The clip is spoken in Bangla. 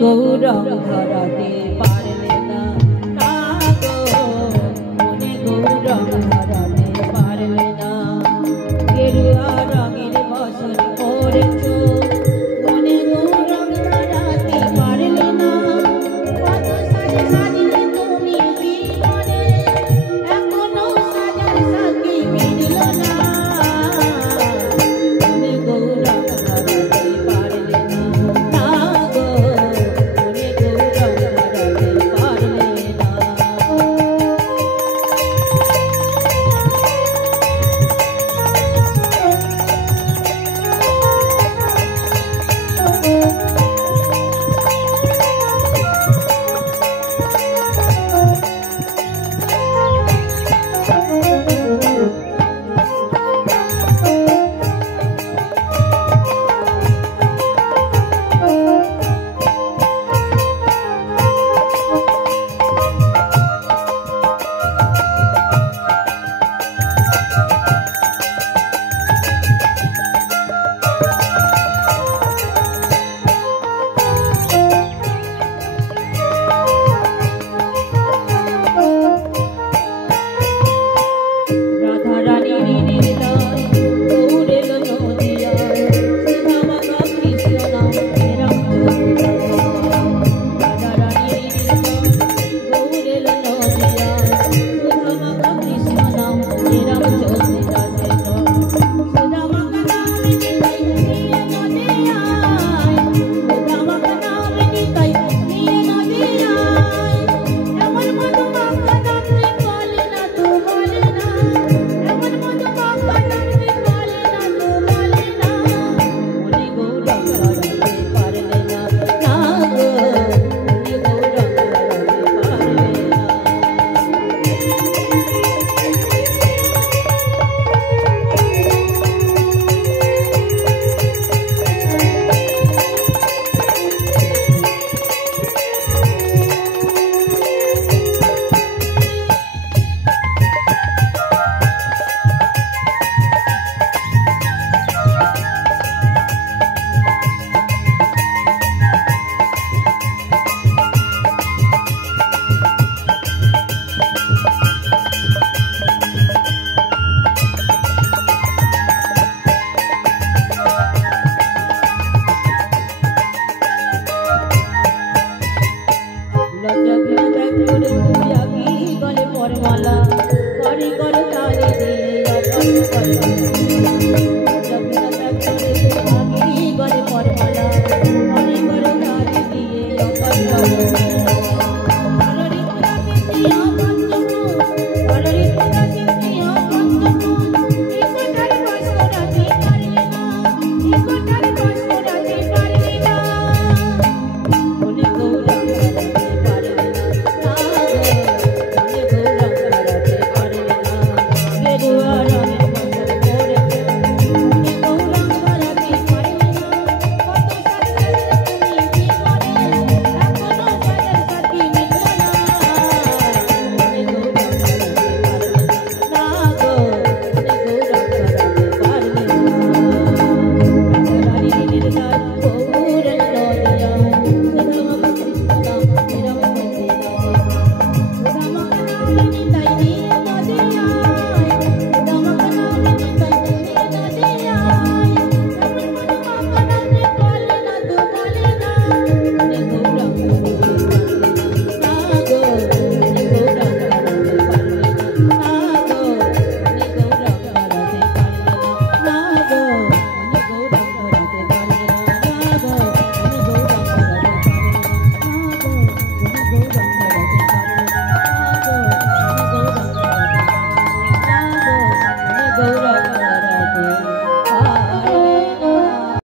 গৌরং ধরাতে পারলে না, না গো মনে গৌরং ধরাতে পারলে না। গেরুয়া রঙের বসন পরেছ, মনে গৌরং ধরাতে পারলে না। কত সাজে সাজলে তুমি জীবনে, এখনো সাজার সাথে মিলল না। মনে গৌরং ধরাতে পারলে না, না গো মনে গৌরং ধরাতে পারলে না। গলে পরমালা করে করে তারে দিয়ে